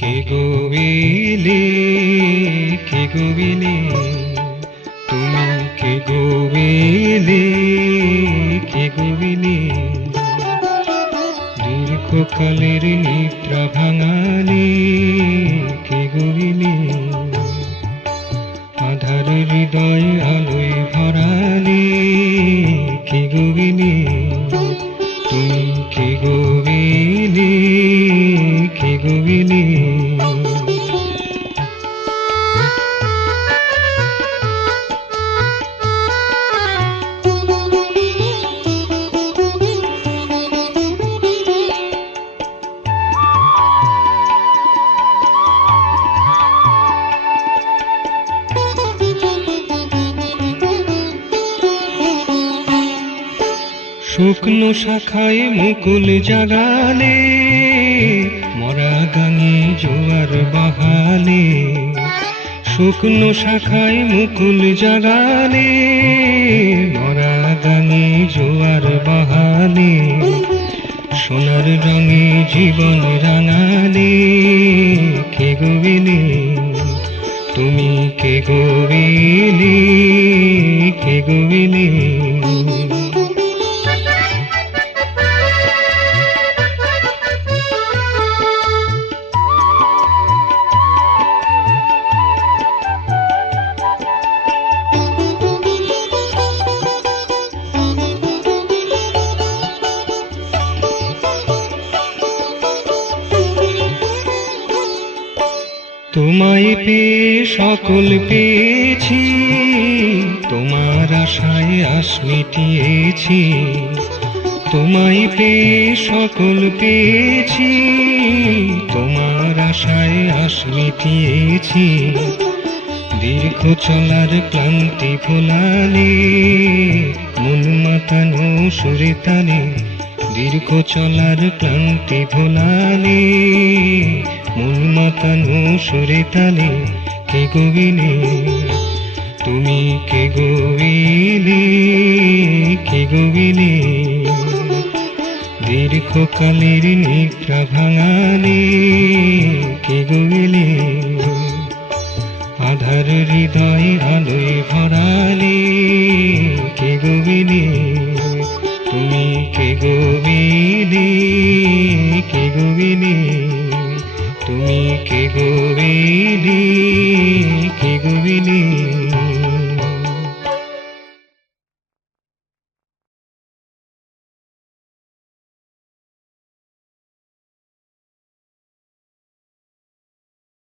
কে গোবিলে, কে গোবিলে, তুমি কে গোবিলে, কে গোবিলে, দীর্ঘকালের নিদ্রা ভাঙালে, কে গোবিলে, আধার হৃদয় আলোয় ভরালে, কে গোবিলে, তুমি কে গোবিলে, কে গোবিলে। শুকনো শাখায় মুকুল জাগালে, মরা গাঙে জোয়ার বাহালে, শুকনো শাখায় মুকুল জাগালে, মরা গাঙে জোয়ার বাহালে, সোনার রঙে জীবন রাঙালে, কে গোবিলে, তুমি কে গোবিলে, কে গোবিলে। তোমায় পেয়ে সকল পেয়েছি, তোমার আশায় আশ মিটিয়েছি, তোমায় পেয়ে সকল পেয়েছি, তোমার আশায় আশ মিটিয়েছি, দীর্ঘ চলার ক্লান্তি ভোলালে, মন মাতানো সুরে তালে, দীর্ঘ চলার ক্লান্তি ভোলালে, মন মাতানো সুরে তালে, কে গোবিলে, তুমি কে গোবিলে, কে গোবিলে, দীর্ঘকালের নিদ্রা ভাঙালে, কে গোবিলে, আধার হৃদয় আলোয় ভরালে, কে গোবিলে, তুমি কে গোবিলে, কে গোবিলে, তুমি কে গোবিলে, কে গোবিলে।